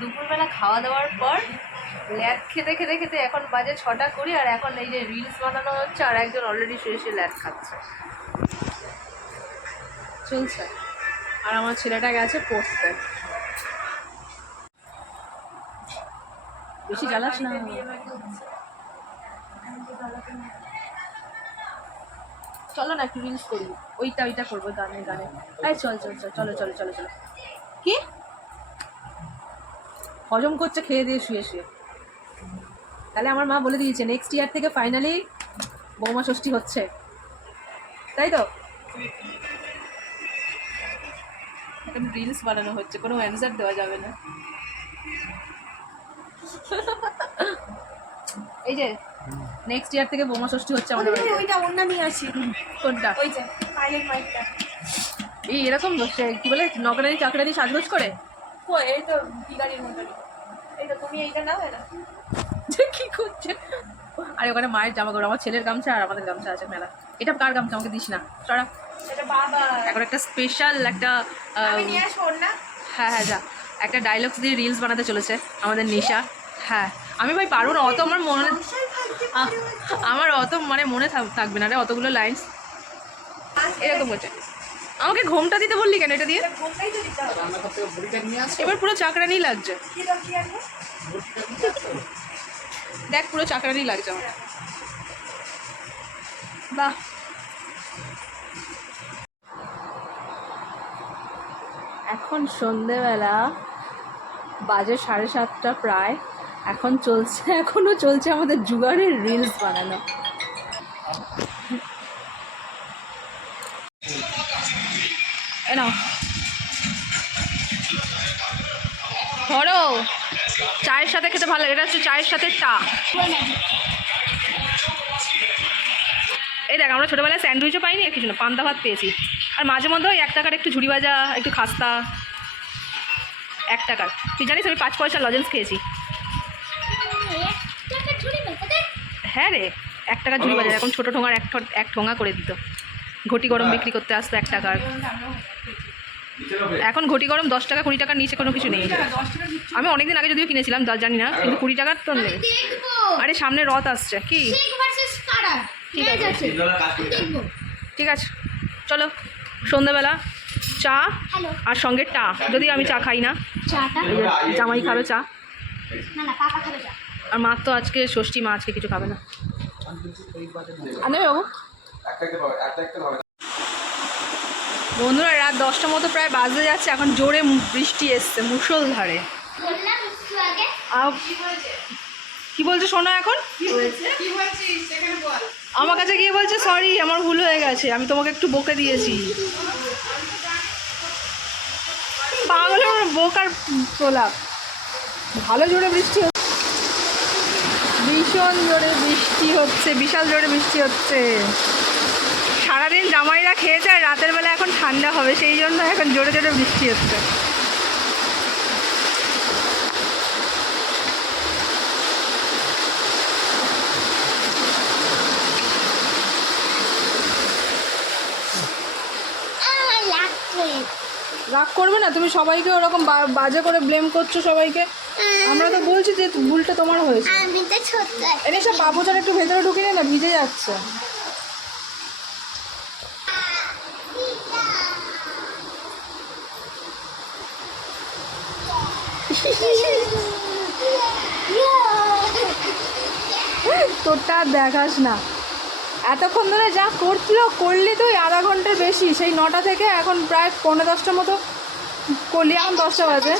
দুপুরবেলা খাওয়া দাওয়ার পর ল্যাদ খেতে খেতে খেতে এখন বাজে 6টা 20 আর এখন এই যে রিলস বানানো হচ্ছে আর একজন অলরেডি শুয়ে শুয়ে ল্যাদ খাচ্ছে চলছে। আর আমার ছেলেটা গেছে পড়তে। বেশি জ্বালাস না। চলো না একটু রিলস করি। ওইটা করবো গানে গানে। এই চল চল চল চলো চলো চলো চলো। কি হজম করছে খেয়ে দিয়ে শুয়ে শুয়ে। তাহলে আমার মা বলে দিয়েছে নেক্সট ইয়ার থেকে ফাইনালি বৌমা ষষ্ঠী হচ্ছে, তাই তো? এখন রিলস বানানো হচ্ছে, কোনো অ্যান্সার দেওয়া যাবে না। এই যে নেক্সট ইয়ার থেকে বৌমা ষষ্ঠী হচ্ছে আমাদের বাড়িতে। ওইটা ওন্না নিয়ে আসি। কোনটা? ওই যে পাইলের মাইকটা। এই এরকম কি বলে নকরানি চাকরানি সাজগোজ করে? ও এই তো ভিখারির মতো। এইটা তুমি এইটা নাও না। কি করছে? আরে ওখানে মায়ের জামা কাপড়, আমার ছেলের গামছা আর আমাদের গামছা আছে মেলা। এটা কার গামছা? আমাকে দিস না, চড়া। এটা বাবা। এখন একটা স্পেশাল একটা আমি নিয়ে আসবো না। হ্যাঁ হ্যাঁ যা, একটা ডায়লগস দিয়ে রিলস বানাতে চলেছে আমাদের নিশা। হ্যাঁ আমি ভাই পারবো না অত, আমার অত মানে মনে থাকবে না রে অতগুলো লাইন্স। এরকম করছে। আমাকে ঘোমটা দিতে বললি কেন এটা দিয়ে? এবার পুরো চাকরানি লাগছে, দেখ পুরো চাকরানি লাগছে আমার। বাহ, এখন সন্ধেবেলা বাজে 7:30 প্রায়। এখন এখনো চলছে আমাদের জুগারের রিলস বানানো। নাও ধরো, চায়ের সাথে খেতে ভালো লাগে। এটা হচ্ছে চায়ের সাথে টা। এই দেখ আমরা ছোটোবেলায় স্যান্ডউইচও পাইনি আর কিছু না, পান্তা ভাত পেয়েছি। আর মাঝে মধ্যে ওই 1 টাকার একটু ঝুড়ি ভাজা, একটু খাস্তা। 1 টাকার তুই জানিস আমি 5 পয়সা লজেন্স খেয়েছি। হ্যাঁ রে, 1 টাকার ঝুড়ি ভাজা, এখন ছোটো ঠোঙার 1 ঠোঙা করে দিত। ঘটি গরম বিক্রি করতে আসতো 1 টাকার। এখন ঘটি গরম 10 টাকা 20 টাকার নিচে কোনো কিছু নেই। আমি অনেকদিন আগে যদিও কিনেছিলাম, জানি না, কিন্তু 20 টাকার তো নেই। আরে সামনে রথ আসছে কি? ঠিক আছে চলো, সন্ধ্যাবেলা চা আর সঙ্গে টা। যদি আমি চা খাই না, জামাই খাবে চা। আর মা তো আজকে ষষ্ঠী, মা আজকে কিছু খাবে না। বাবু বন্ধুরা, রাত 10টার মতো প্রায় বাজতে যাচ্ছে। এখন জোরে বৃষ্টি এসছে মুষলধারে। কি বলছে শোনো? এখন আমার কাছে গিয়ে বলছে সরি আমার ভুল হয়ে গেছে, আমি তোমাকে একটু বকে দিয়েছি। পাগলের বোকার প্রলাপ। ভালো জোরে বৃষ্টি হচ্ছে, ভীষণ জোরে বৃষ্টি হচ্ছে, বিশাল জোরে বৃষ্টি হচ্ছে। সারাদিন জামাইরা খেয়েছে আর রাতের বেলা এখন ঠান্ডা হবে, সেই জন্য এখন জোরে জোরে বৃষ্টি হচ্ছে। রাগ করবে না, তুমি সবাইকে ওরকম বাজে করে ব্লেম করছো সবাইকে। আমরা তো বলছি যে ভুলটা তোমার হয়েছে। এনে সব বাবুচার একটু ভেতরে ঢুকিয়ে না, ভিজে যাচ্ছে। তোরটা দেখাস না, এতক্ষণ ধরে যা করলি তুই আধা ঘন্টার বেশি, সেই 9টা থেকে এখন প্রায় 9:45 মতো করলি। এখন 10টা বাজে।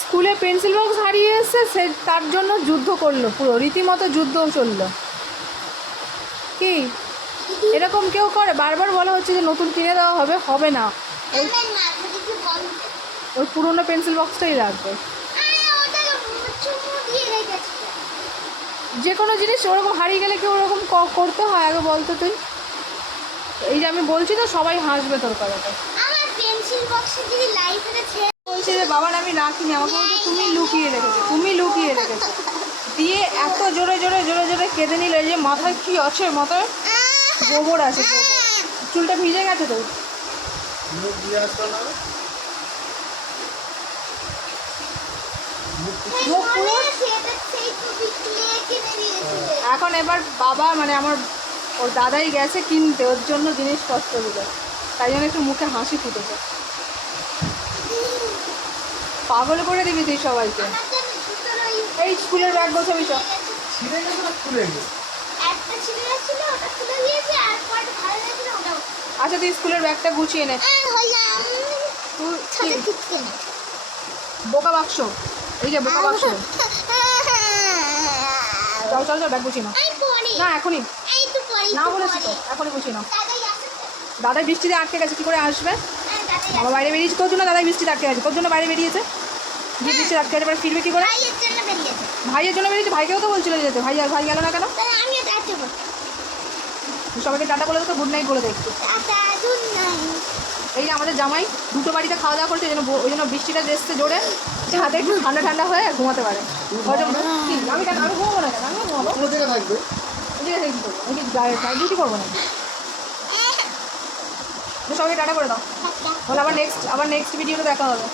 স্কুলে পেন্সিল বক্স হারিয়ে এসছে, সে তার জন্য যুদ্ধ করলো, পুরো রীতিমতো যুদ্ধ চললো। কি এরকম কেউ করে? বারবার বলা হচ্ছে যে নতুন কিনে দেওয়া হবে, হবে না, ওই পুরোনো পেন্সিল বক্সটাই রাখবে। যে কোনো জিনিস ওরকম হারিয়ে গেলে কি ওরকম করতে হয়? আগে বলতো তুই। এই যে আমি বলছি তো, সবাই হাসবে তোর কথাটা। বলছি যে বাবার আমি রাখিনি, আমাকে বলছে তুমি লুকিয়ে রেখেছো। দিয়ে এত জোরে জোরে জোরে জোরে কেঁদে নিল। এই যে মাথায় কি আছে? মাথায় গোবর আছে, চুলটা ভিজে গেছে তো। মুখ পুরো এখন এবার বাবা মানে আমার ওর দাদাই গেছে কিনতে ওর জন্য জিনিসপত্রগুলো, তাই জন্য একটু মুখে হাসি ফুটেছে। পাগল করে দিবি তুই সবাইকে। এই স্কুলের ব্যাগ গোছাবি সব। আচ্ছা তুই স্কুলের ব্যাগটা গুছিয়ে নে। তুই বোকা বাক্স, এই যে বোকা বাক্স। চল চল চল ব্যাগ গুছিয়ে নাও। না এখনই না বলেছি তো, এখনই গুছিয়ে নাও। দাদাই বৃষ্টিতে আটকে গেছে, কী করে আসবে? বাবা বাইরে বেরিয়েছে তোর জন্য, দাদাই বৃষ্টিতে আটকে গেছে তোর জন্য বাইরে বেরিয়েছে। যে বৃষ্টিতে আটকে গেছে এবার ফিরবে কী করে? ভাইয়ের জন্য বেরিয়েছে, ভাইকেও তো বলছিল যেতে, ভাই আর ভাই গেল না কেন? সবাইকে টাটা বলে তো গুড নাইট বলে দেখছি। এই যে আমাদের জামাই দুটো বাড়িতে খাওয়া দাওয়া করছে, ওই জন্য বৃষ্টিটা এসছে জোরে, যাতে একটু ঠান্ডা ঠান্ডা হয়ে ঘুমাতে পারে। আমি কেন আমি ঘুমাবো না কেন? আমি ঘুমাবো ঠিক আছে, কী করবো? আমি কি ডিউটি করবো না? সবাইকে টাটা করে দাও, তাহলে আবার নেক্সট ভিডিওতে দেখা হবে।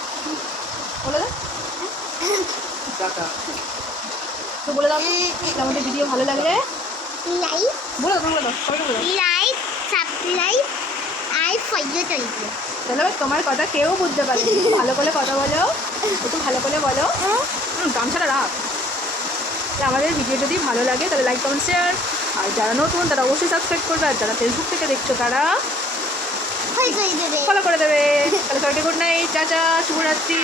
বলে দাও তো, বলে দাও আমাদের ভিডিও ভালো লাগলে বলে দাও, বলে দাও সবাইকে বলে দাও। চলো তোমার কথা কেউ বুঝতে পারে, একটু ভালো করে কথা বলো, একটু ভালো করে বলো। গামছাটা রাখ। আমাদের ভিডিও যদি ভালো লাগে তাহলে লাইক কমেন্ট শেয়ার, আর যারা নতুন তারা অবশ্যই সাবস্ক্রাইব করবে, আর যারা ফেসবুক থেকে দেখছো তারা ফলো করে দেবে। তাহলে সবাইকে গুড নাইট, টাটা, শুভরাত্রি।